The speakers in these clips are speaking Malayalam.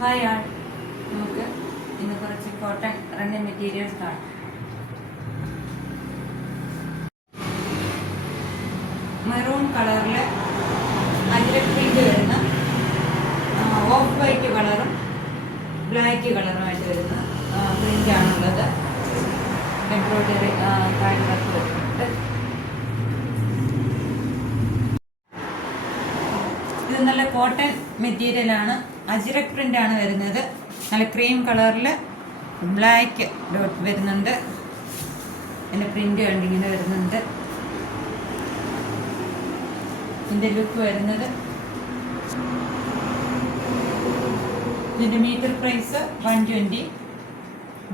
ഹായ് ആൾ, നമുക്ക് ഇന്ന് കുറച്ച് കോട്ടൺ റണ്ണിങ് മെറ്റീരിയൽസ് കാണാം. മെറൂൺ കളറിൽ അജ്രക് പ്രിന്റ് വരുന്ന ഓഫ് വൈറ്റ് കളറും ബ്ലാക്ക് കളറുമായിട്ട് വരുന്ന പ്രിൻ്റാണുള്ളത്. എംബ്രോയ്ഡറി ഹാൻഡ് വർക്ക് വരുന്നുണ്ട്. ഇത് നല്ല കോട്ടൺ മെറ്റീരിയലാണ്. അജ്രക് പ്രിൻ്റാണ് വരുന്നത്. നല്ല ക്രീം കളറിൽ ബ്ലാക്ക് ഡോട്ട് വരുന്നുണ്ട്. ഇതിൻ്റെ പ്രിൻ്റ് കണ്ടിങ്ങനെ വരുന്നുണ്ട്. ഇതിൻ്റെ ലുക്ക് വരുന്നത്, ഇതിൻ്റെ മീറ്റർ പ്രൈസ് 120,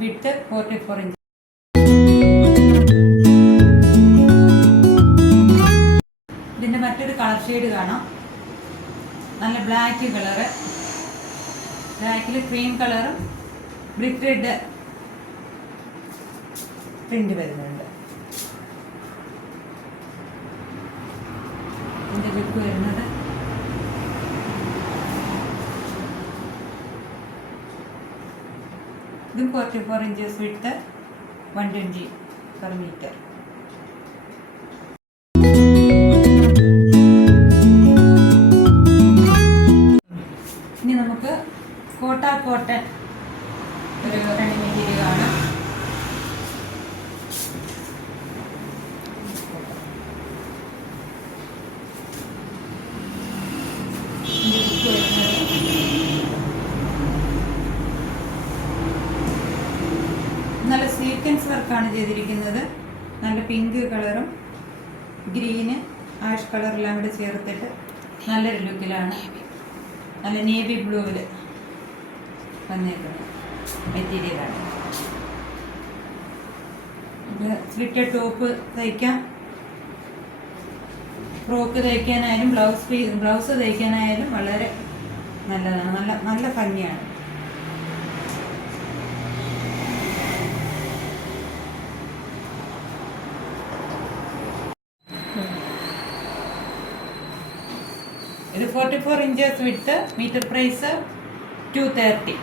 വിഡ്ത്ത് 44 ഇഞ്ച്. ഇതിൻ്റെ മറ്റൊരു കളർ ഷെയ്ഡ് കാണാം. നല്ല ബ്ലാക്ക് കളറ്, ബ്ലാക്കിൽ ക്രീം കളറും ബ്രിക്ക് റെഡ് പ്രിന്റ് വരുന്നുണ്ട്. ഇതിൻ്റെ ലുക്ക് വരുന്നത്, ഇതും 44 ഇഞ്ചസ് വിഡ്ത്ത്, 120 പെർ മീറ്റർ. ഇനി നമുക്ക് കോട്ടൺ ഒരു റണ്ണിങ് മെറ്റീരിയൽ ആണ്. നല്ല സീക്വൻസ് വർക്കാണ് ചെയ്തിരിക്കുന്നത്. നല്ല പിങ്ക് കളറും ഗ്രീന് ആഷ് കളറെല്ലാം കൂടെ ചേർത്തിട്ട് നല്ലൊരു ലുക്കിലാണ്. നല്ല നേവി ബ്ലൂവിൽ വന്നേക്കുന്ന മെറ്റീരിയലാണ്. ഇത് സ്ലിറ്റഡ് ടോപ്പ് തയ്ക്കാം, ഫ്രോക്ക് തയ്ക്കാനായാലും ബ്ലൗസ് തയ്ക്കാനായാലും വളരെ നല്ലതാണ്. നല്ല ഭംഗിയാണ്. ഇത് 44 ഇഞ്ചസ് വിഡ്ത്ത്, മീറ്റർ പ്രൈസ് 230.